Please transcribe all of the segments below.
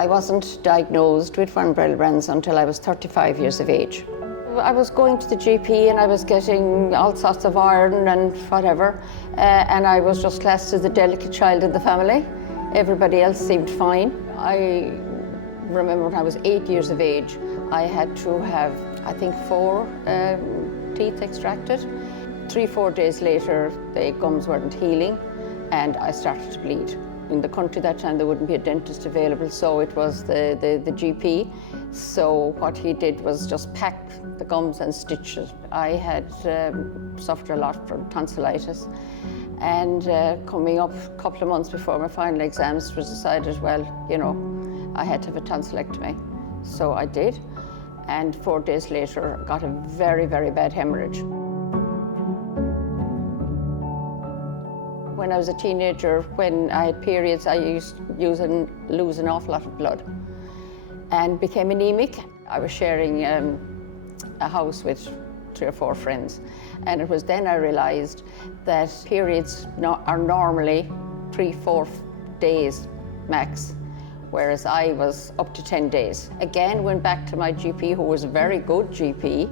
I wasn't diagnosed with von Willebrand's until I was 35 years of age. I was going to the GP and I was getting all sorts of iron and whatever, and I was just classed as the delicate child in the family. Everybody else seemed fine. I remember when I was 8 years of age, I had to have, I think, 4 teeth extracted. 3-4 days later, the gums weren't healing and I started to bleed. In the country that time, there wouldn't be a dentist available, so it was the GP. So what he did was just pack the gums and stitch it. I had suffered a lot from tonsillitis, and coming up a couple of months before my final exams, it was decided, well, you know, I had to have a tonsillectomy. So I did, and 4 days later, I got a very, very bad hemorrhage. When I was a teenager, when I had periods, I used to lose an awful lot of blood and became anemic. I was sharing a house with 3 or 4 friends, and it was then I realized that periods are normally 3-4 days max, whereas I was up to 10 days. Again, went back to my GP, who was a very good GP,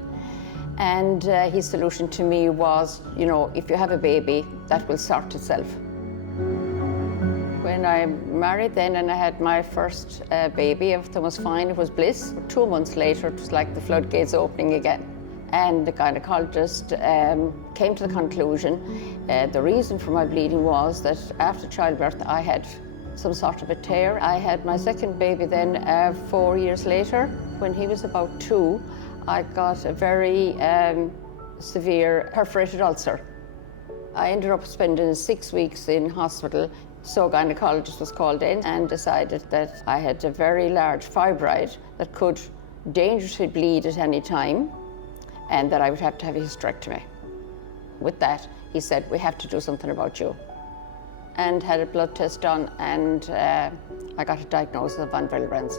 and his solution to me was, you know, if you have a baby, that will sort itself. When I married then and I had my first baby, everything was fine, it was bliss. 2 months later, it was like the floodgates opening again. And the gynecologist came to the conclusion the reason for my bleeding was that after childbirth I had some sort of a tear. I had my second baby then 4 years later. When he was about 2, I got a very severe perforated ulcer. I ended up spending 6 weeks in hospital, so a gynecologist was called in and decided that I had a very large fibroid that could dangerously bleed at any time and that I would have to have a hysterectomy. With that, he said, we have to do something about you. And had a blood test done, and I got a diagnosis of von Willebrand's.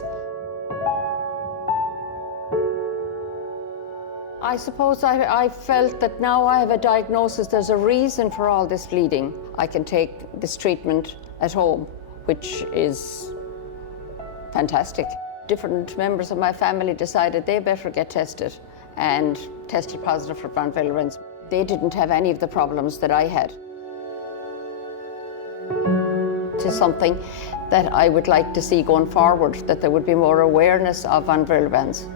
I suppose I felt that now I have a diagnosis, there's a reason for all this bleeding. I can take this treatment at home, which is fantastic. Different members of my family decided they better get tested and tested positive for von Willebrand's. They didn't have any of the problems that I had. It is something that I would like to see going forward, that there would be more awareness of von Willebrand's.